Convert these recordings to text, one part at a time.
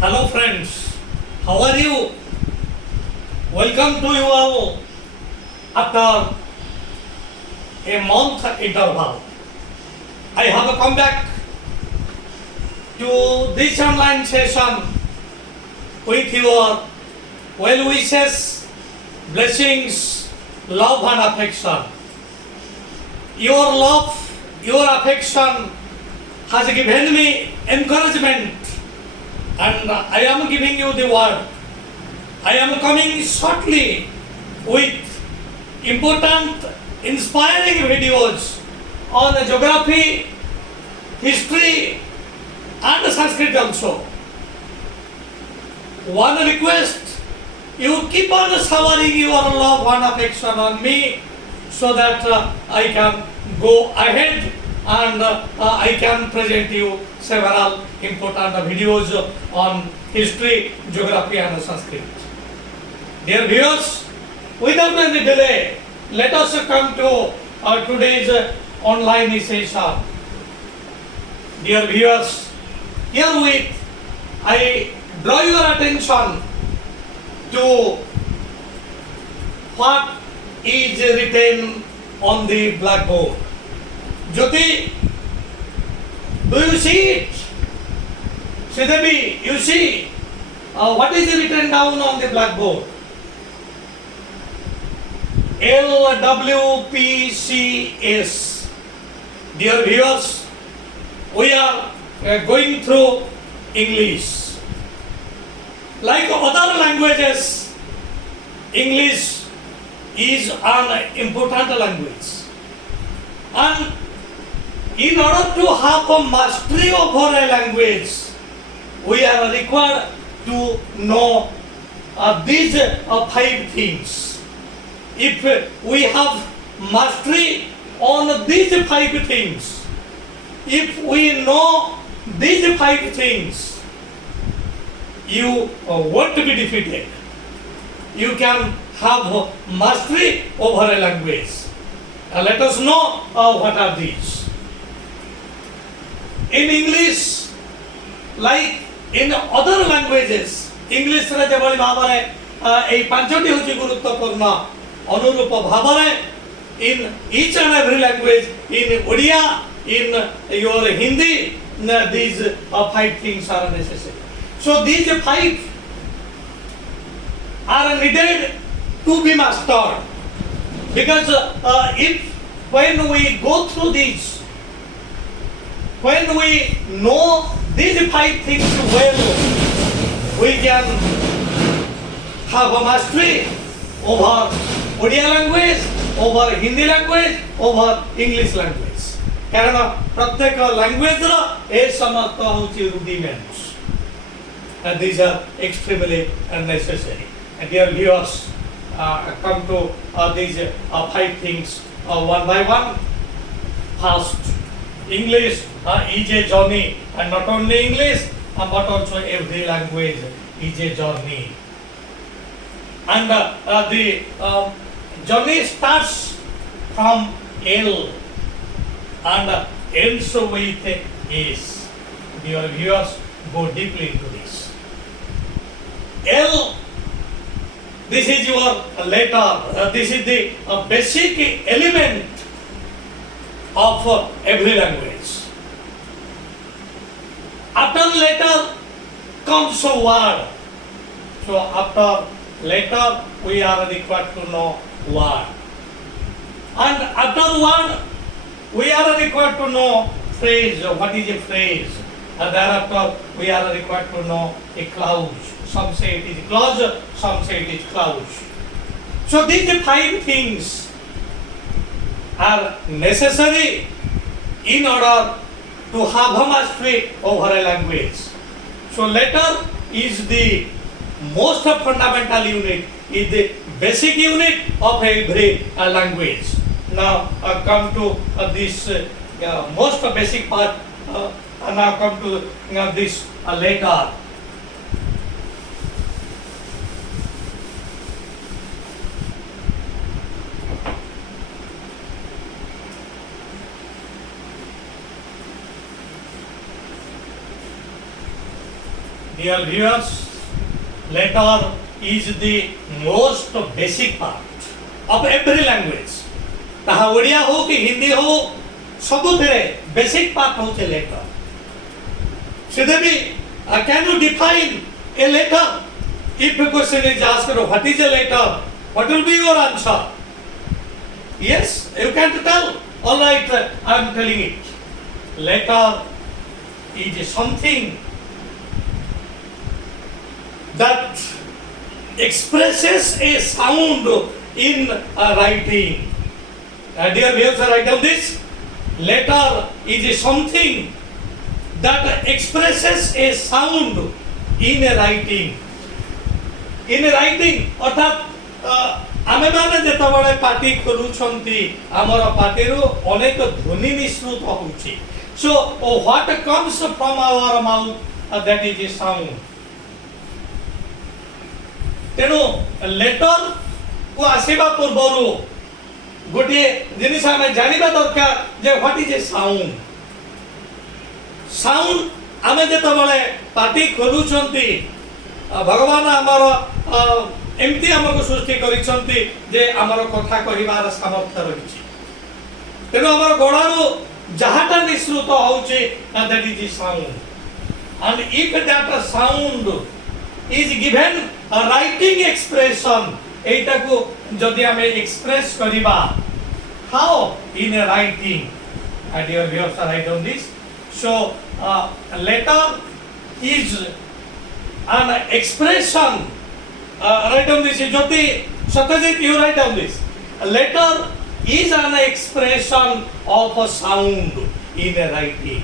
Hello friends, how are you? Welcome to you all after a month interval. I have come back to this online session with your well wishes, blessings, love and affection. Your love, your affection has given me encouragement, and I am giving you the word. I am coming shortly with important, inspiring videos on geography, history, and Sanskrit also. One request, you keep on showering your love and affection on me so that I can go ahead and I can present you several important videos on history, geography and Sanskrit. Dear viewers, without any delay, let us come to today's online session. Dear viewers, herewith I draw your attention to what is written on the blackboard. Jyoti, do you see it? Sridevi, you see what is written down on the blackboard? LWPCS. Dear viewers, we are going through English. Like other languages, English is an important language. And in order to have a mastery over a language, we are required to know these 5 things. If we have mastery on these 5 things, if we know these 5 things, you won't be defeated. You can have mastery over a language. Let us know what are these. In English, like in other languages, English रे जेभली भावरे ए पांचटी होची गुरुत्वपूर्ण अनुरूप Bhavre in each and every language, in Odia, in your Hindi, these 5 things are necessary. So these 5 are needed to be mastered, because if when we go through these, when we know these 5 things well, we can have a mastery over Odia language, over Hindi language, over English language. कारण प्रत्येक language रा ए समस्त होची rudiments, and these are extremely necessary. And dear viewers, come to these 5 things one by one. First, English is a journey, and not only English, but also every language is a journey. And the journey starts from L and ends with S. Dear viewers, go deeply into this. L, this is your letter. This is the basic element of every language. After letter comes a word. So after letter we are required to know word. And after word we are required to know phrase. What is a phrase? And thereafter we are required to know a clause. Some say it is clause, some say it is clause. So these 5 things are necessary in order to have a mastery over a language. So letter is the most fundamental unit, is the basic unit of every language. Now come to this most basic part, and now come to this letter. Dear viewers, letter is the most basic part of every language. ताहा ओडिया हो कि हिंदी हो सबुथिरे basic part होचे letter. Sridevi, can you define a letter? If a question is asked, what is a letter? What will be your answer? Yes, you can't tell. All right, I am telling it. Letter is something that expresses a sound in writing. Dear viewers, write down this. Letter is something that expresses a sound in a writing. In a writing, अर्थात आमे माने जेतबळे party करूछंती हमर पार्टीरो अनेक ध्वनि निश्रुत होउची. So what comes from our mouth, that is a sound. तेणु letter को आसीबा पूर्वरु गोटे जिनिस आमे जानिबा दरकार जे what is a sound. Sound आमे जेतबळे पार्टी करूछंती भगवान हमर एमती हमको सृष्टि करिसंती जे हमर कथा कहिबार सामर्थ्य रहिछि. तेणु हमर गोड़ारो जहाटा निश्रुत होउछि that is the sound. And if that sound is given a writing expression, एटा को जदि हमें एक्सप्रेस करिबा, how in a writing? Dear viewers, write down this. So letter is an expression. Write down this. Jyoti, Satyajit, you write down this. A letter is an expression of a sound in a writing.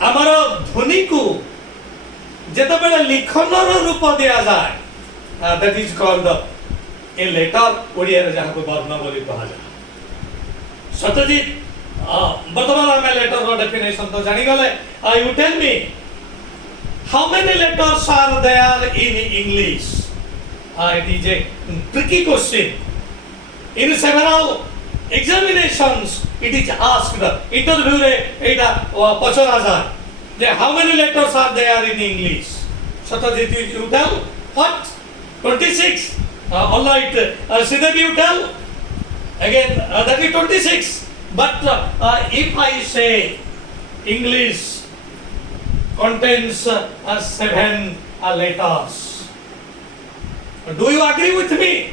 आमर ध्वनि को जेतबेले लिखनर रूप दिया जाए, that is called a letter. Odia रे जहाँ को वर्ण बोली कहा जाए. सत्यजित, वर्तमान आमे लेटर रो डेफिनेशन तो जानी गले. You tell me, how many letters are there in English? It is a tricky question. In several examinations, it is asked. Interview re eta pachara jaye. Then how many letters are there in English? Satyajit, you tell. What? 26. All right. Sridevi, you tell. Again, that is 26. But if I say English contains 7 letters, do you agree with me?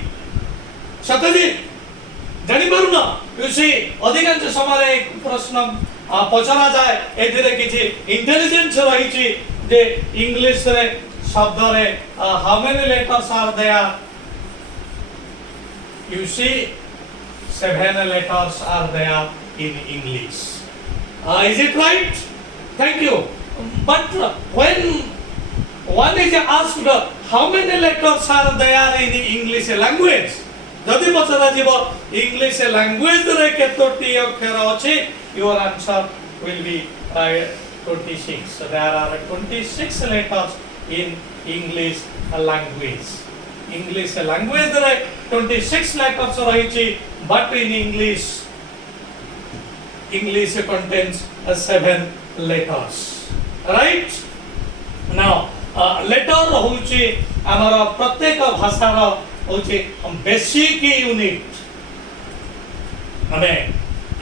Satyajit, जानी पारु ना. You see, अधिकांश समय प्रश्न पचरा जाए एथिरे किछि intelligence रहिछि जे इंग्लिश रे शब्द रे how many letters are there? You see, 7 letters are there in English. Is it right? Thank you. But when one is asked how many letters are there in the English language, जदि पचरा जीव English language रे केतोटी अक्षर अछि, your answer will be 26. So there are 26 letters in English language. English language रे 26 letters रहिछि, but in English contains 7 letters. Right? Now, letter होउछि हमर प्रत्येक भाषार होउछि बेसिक यूनिट. हमें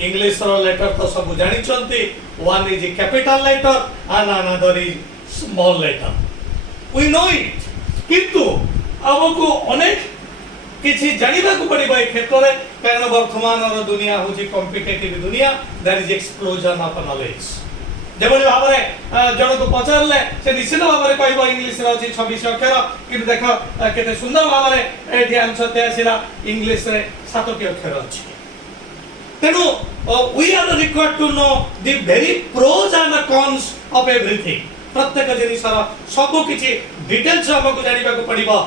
इंग्लिश रो लेटर तो सब जानि छथि. One is a capital letter and another is small letter. We know it. किंतु हमको अनेक किछि जानिबा को पड़िबा ए क्षेत्र रे, कारण वर्तमान रो दुनिया होछि कॉम्पिटिटिव दुनिया. There is explosion of knowledge. जेबोली भाबरे जण को पचारले से निश्चित भाबरे कहबो इंग्लिश रे अछि 26 अक्षर, किंतु देखो केते सुंदर भाबरे एठी आंसर ते आसिला इंग्लिश रे 7 अक्षर अछि. तेनु we are required to know the very pros and cons of everything. प्रत्येक जिनिसर सब किछि डिटेल्स हमको जानिबा को पड़िबो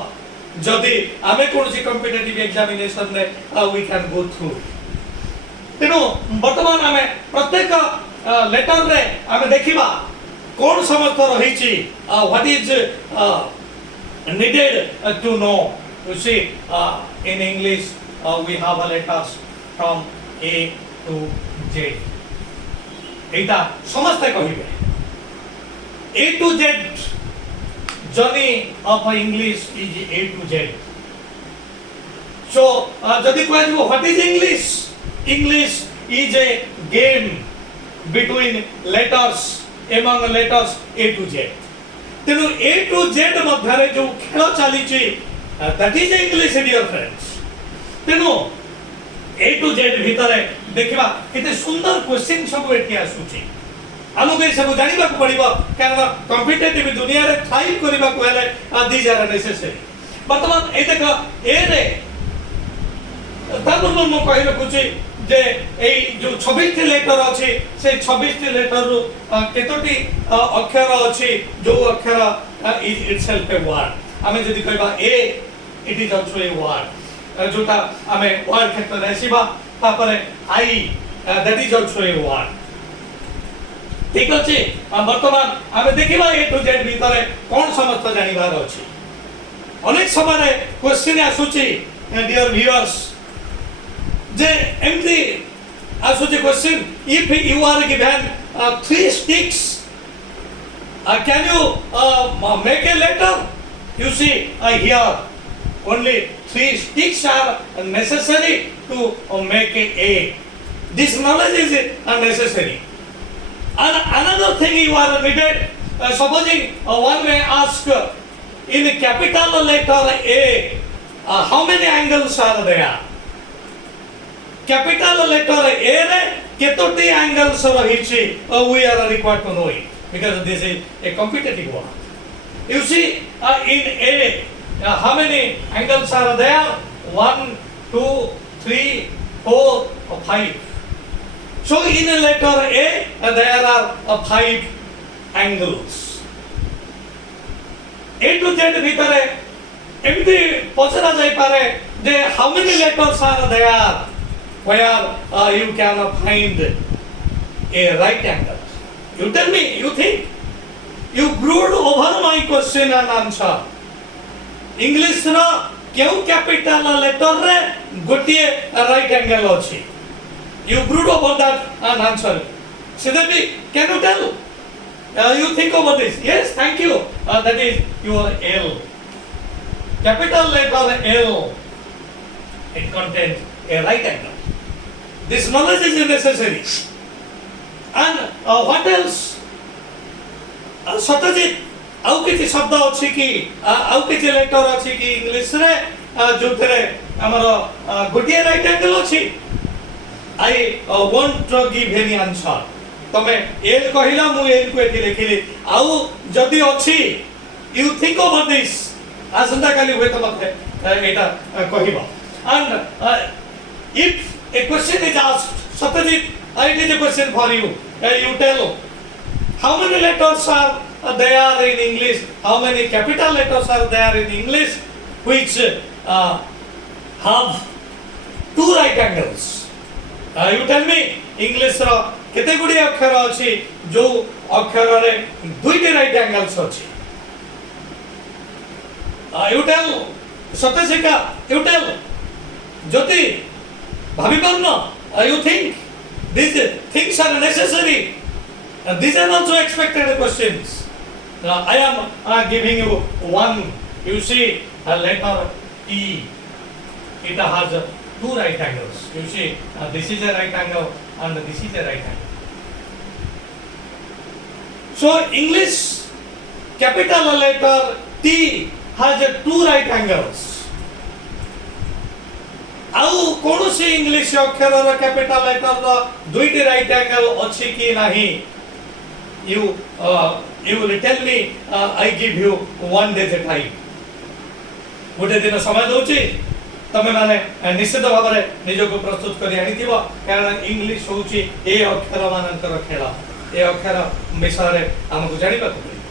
जदि आमे कोनसी कॉम्पिटिटिव एग्जामिनेशन रे we can go through. तेनु वर्तमान आमे प्रत्येक लेटर रे आमे देखिबा कोन समर्थ रहिछि, what is needed to know. You see, in English we have letters from A to Z. एटा समस्त कहिबे A to Z journey of English is A to Z. So, যদি কয় what is English? English is a game between letters, among letters A to Z. ତେଣୁ A to Z ମଧ୍ୟରେ ଯେଉଁ ଖେଳ ଚାଲିଛି that is English, dear friends. ତେଣୁ A to Z ଭିତରେ ଦେଖିବା କେତେ ସୁନ୍ଦର କ୍ୱେଶ୍ଚିନ୍ ସବୁ ଏଠି ଆସୁଛି। ଆମକୁ ଏ ସବୁ ଜାଣିବାକୁ ପଡ଼ିବ କାରଣ କମ୍ପିଟେଟିଭ ଦୁନିଆରେ ଥ୍ରାଇଭ୍ କରିବାକୁ ହେଲେ ଦିଜ୍ ଆର୍ ନେସେସରି। ବର୍ତ୍ତମାନ ଏଇ ଦେଖ ଏରେ ତା ପୂର୍ବରୁ ମୁଁ କହି ରଖୁଛି ଯେ ଏଇ ଯୋଉ 26ଟି ଲେଟର ଅଛି ସେ 26ଟି ଲେଟରରୁ କେତୋଟି ଅକ୍ଷର ଅଛି ଯୋଉ ଅକ୍ଷର ଇଜ୍ ଇଟସେଲ୍ଫ ଏ ୱାର୍ଡ। ଆମେ ଯଦି କହିବା A it is also a word, ଯୋଉଟା ଆମେ ୱାର୍ଡ କ୍ଷେତ୍ରରେ ଆସିବା। ତାପରେ I that is also a word. ঠিক আছে, বর্তমান আমি দেখিবা এ টু জেড ভিতরে কোন সমস্ত জানিবার আছে। অনেক সময় কোশ্চেন আসুচি ডিয়ার ভিউয়ার্স যে এমতি আসুচি question if you are given 3 sticks can you make a letter? You see here only 3 sticks are necessary to make a. This knowledge is unnecessary. And another thing you are needed, supposing one may ask in a capital letter A, how many angles are there? Capital letter A re ketoti angles rahichi, we are required to know it because this is a competitive one. You see in A, how many angles are there? 1, 2, 3, 4, 5. So in a letter A, there are 5 angles. A to Z ভিতরে এমনি পচরা যাই পারে যে how many letters are there where you can find a right angle. You tell me, you think? You brood over my question and answer. English ର କେଉଁ capital letter ରେ ଗୋଟିଏ right angle ଅଛି? You brood over that and answer. Siddharthi, can you tell? You think over this? Yes, thank you. That is your L. Capital letter L. It contains a right angle. This knowledge is necessary. And what else? Satyajit, ଆଉ କିଛି ଶବ୍ଦ ଅଛି କି ଆଉ କିଛି letter ଅଛି କି ଇଂଲିଶରେ ଯୋଉଥିରେ ଆମର ଗୋଟିଏ ରାଇଟ୍ ଆଙ୍ଗେଲ ଅଛି? I want to give any answer. ତମେ ଏଲ୍ କହିଲା ମୁଁ ଏଲ୍ କୁ ଏଠି ଲେଖିଲି। ଆଉ ଯଦି ଅଛି you think over this, ଆସନ୍ତା କାଲି ହୁଏତ ମତେ ଏଇଟା କହିବ। And if a question is asked, Satyajit, it is a question for you. You tell how many letters are there in English, how many capital letters are there in English which have 2 right angles. You tell me, English ର କେତେ ଗୁଡ଼ିଏ ଅକ୍ଷର ଅଛି ଯୋଉ ଅକ୍ଷରରେ 2ଟି right ଆଙ୍ଗଲ୍ସ ଅଛି? You tell, Satyashikha, you tell, Jyoti, ଭାବି ପାରୁନ? You think these things are necessary? These are also expected questions. I am giving you one. You see a letter T, it has 2 right angles. You see, this is a right angle and this is a right angle. So English capital letter T has 2 right angles. ଆଉ କୌଣସି English ଅକ୍ଷରର capital ଲେଟରର 2ଟି right angle ଅଛି କି ନାହିଁ? You will tell me. I give you 1 day time. ଗୋଟେ ଦିନ ସମୟ ଦଉଛି, ତମେ ମାନେ ନିଶ୍ଚିତ ଭାବରେ ନିଜକୁ ପ୍ରସ୍ତୁତ କରି ଆଣିଥିବ କାରଣ ଇଂଲିଶ ହେଉଛି ଏ ଅକ୍ଷର ମାନଙ୍କର ଖେଳ। ଏ ଅକ୍ଷର ବିଷୟରେ ଆମକୁ ଜାଣିବାକୁ ପଡ଼ିବ।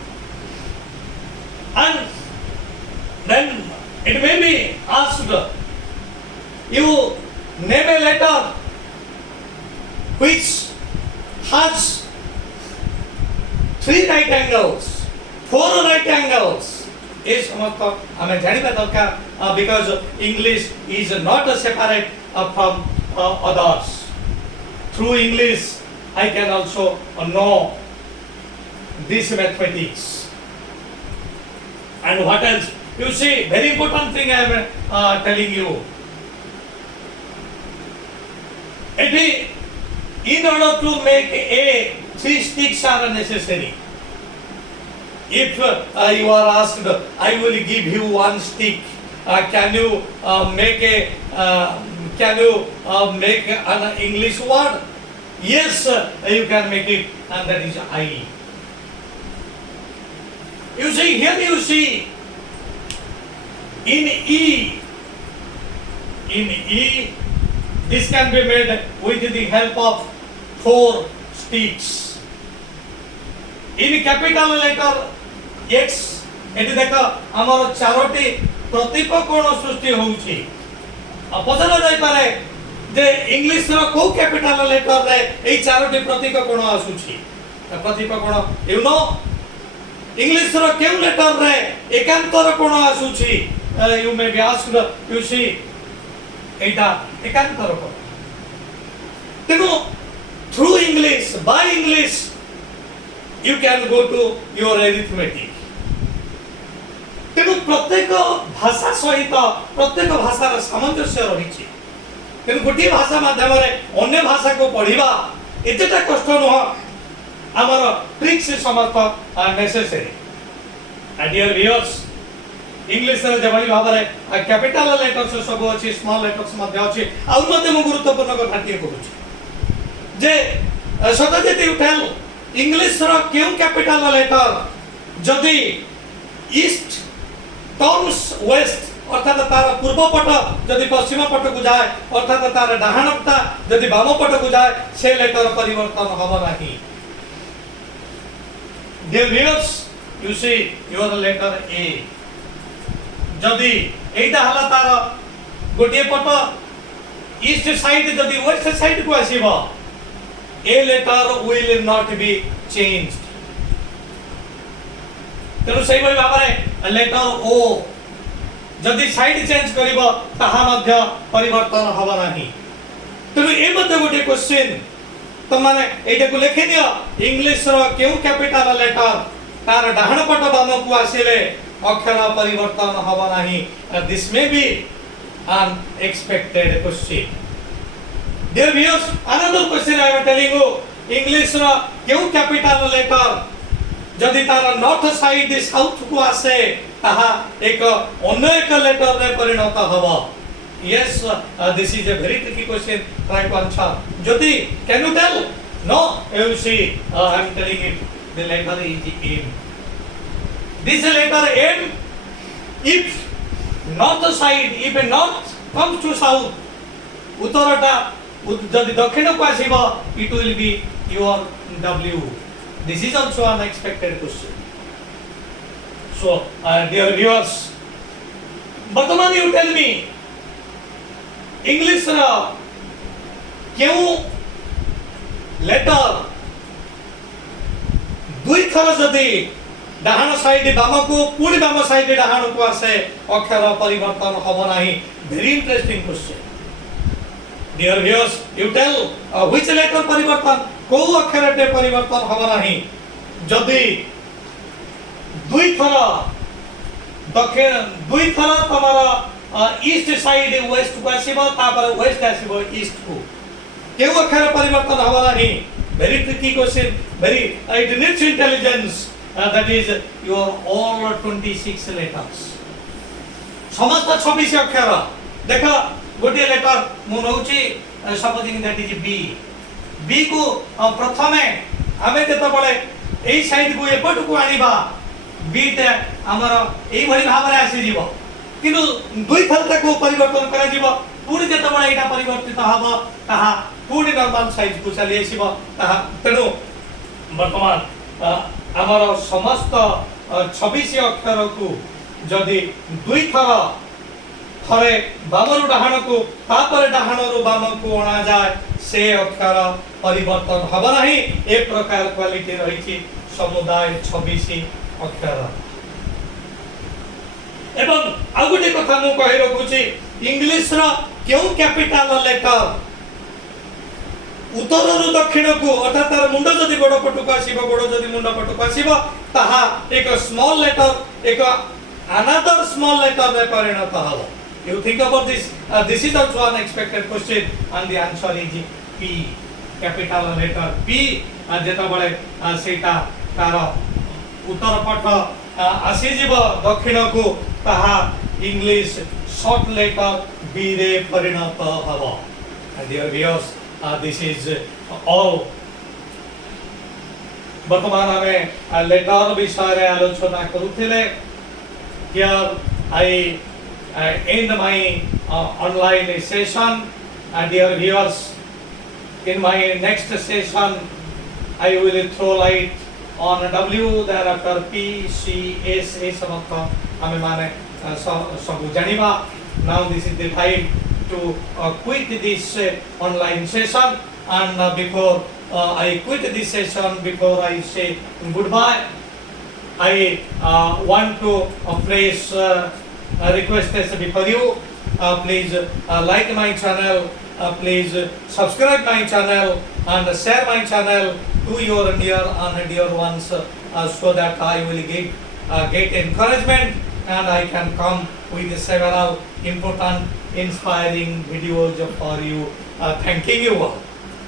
And then it may be asked, you name a letter which has 3 right angles, 4 right angles. ଏ ସମସ୍ତ ଆମେ ଜାଣିବା ଦରକାର because English is not separate from others. Through English I can also know this mathematics. And what else? You see, very important thing I am telling you. In order to make a, 3 sticks are necessary. If you are asked, I will give you 1 stick. Can you make an English word? Yes, you can make it, and that is I. You see, here you see, in E, this can be made with the help of 4 sticks. In capital letter X, eighty देख आमर 4टी प्रतीक कोण सृष्टि होउछि पचरा जाय पारे जे English रो को capital letter रे एई 4टी प्रतीक कोण आसुछि प्रतीक कोण यू नो इंग्लिश रो केउ लेटर रे एकांतर कोण आसुछि you may be asked you see एटा एकांतर कोण तेनु through English by English you can go to your arithmetic. तेणु प्रत्येक भाषा सहित प्रत्येक भाषार सामंजस्य रही तेणु गोटे भाषा माध्यम अन्य भाषा को पढ़ा एतेटा कष्ट नुह आमर ट्रिक्स समर्थ नेसेसरी डियर व्यूअर्स इंग्लिश रे जबई भाव में कैपिटल लेटर्स सब अच्छी स्मॉल लेटर्स अच्छी आउ गुरुत्वपूर्ण कथाटे करुँ जे सत्यजित टेल इंग्लिश रो क्यों कैपिटल लेटर जदि ईस्ट टर्न्स वेस्ट अर्थात तार पूर्व पट जदि पश्चिम पट को जाए अर्थात तार डाहाण पटा जदि बाम पट को जाए से लेटर परिवर्तन होबो नाही dear viewers you see your letter ए जदि एटा हला तार गोटे पट ईस्ट साइड जदि वेस्ट साइड को आसीबो A letter will not be changed. तेणु से भाव में लेटर O जदि साइड चेंज करिबो ताहा मध्य परिवर्तन हबो नाही तेणु ए मध्य गोटे क्वेश्चन तो माने एटा को लिखि दियो इंग्लिश रो केउ कैपिटल लेटर तार डाहाण पट बाम को आसीले अक्षर परिवर्तन हबो नाही this may be an expected question. Dear viewers, another question I am telling you. English रा क्यों कैपिटल लेटर जदि तार नॉर्थ साइड साउथ को आसे ताहा एक अन्य एक लेटर रे परिणत हबो yes this is a very tricky question try to answer jyoti can you tell no you see I am telling it the letter is M this letter M if north side if a north comes to south uttarata जदि दक्षिण को आसीबो it will be your W this is also an expected question so dear viewers वर्तमान you tell me English रा क्यों letter दुई थर जदि डाहाण side balm को पुणी बाम साइड डाहाण को आसे अक्षर परिवर्तन हबो नाही very interesting question Dear viewers, you tell which letter परिवर्तन को अक्षर टे परिवर्तन हबो नाही जदि दुई थर तमरा ईस्ट साइड वेस्ट को आसीबो तापर वेस्ट आसीबो ईस्ट को केउ अक्षर परिवर्तन हबो नाही very tricky question very it needs intelligence that is your all 26 letters समस्त 26 अक्षर देखो गोटे लेटर मु नउची supposing that is B B को प्रथमे आमे जते बळे एई साइड को एपट को आनिबा बी ते हमर एई भली भाव रे आसी जीवो किनु दुई थलता को परिवर्तन करा जीवो पुणी जते बळे एटा परिवर्तित हबो ताहा पुणी नॉर्मल साइज को चली आसीबो ताहा तेनु वर्तमान हमर समस्त 26 अक्षर को जदि दुई थर थरे बामरु डाहाण को तापर डाहाणरु बाम को अणा जाए से अक्षर परिवर्तन हबो नाही एक प्रकार क्वालिटी रहिछि समुदाय 26 अक्षर एवं आ गुटे कथा मु कहि रखुछि इंग्लिश रा क्यों कैपिटल लेटर उत्तररु दक्षिण को अर्थात तार मुंड जदि बड़ पट को आसीबो बड़ जदि मुंड पट को आसीबो ताहा एक स्मॉल लेटर एक another small letter रे परिणत हबो. You think about this. This is also an expected question, and the answer is P. Capital letter P. जेतबळे सेटा तार उत्तर पट आसीजिब दक्षिण को ताहा इंग्लिश शॉर्ट लेटर B रे परिणत हबो. Dear viewers, this is all. वर्तमान आमे लेटर विषय आलोचना करुथिले. Here I end my online session. Dear viewers, in my next session I will throw light on W, thereafter P, C, S, समस्त आमे माने सब जानिबा. Now this is the time to quit this online session, and before I quit this session, before I say goodbye, I want to place a request before you. Please like my channel, please subscribe my channel, and share my channel to your near and dear ones, so that I will get encouragement, and I can come with several important inspiring videos for you. Thanking you all.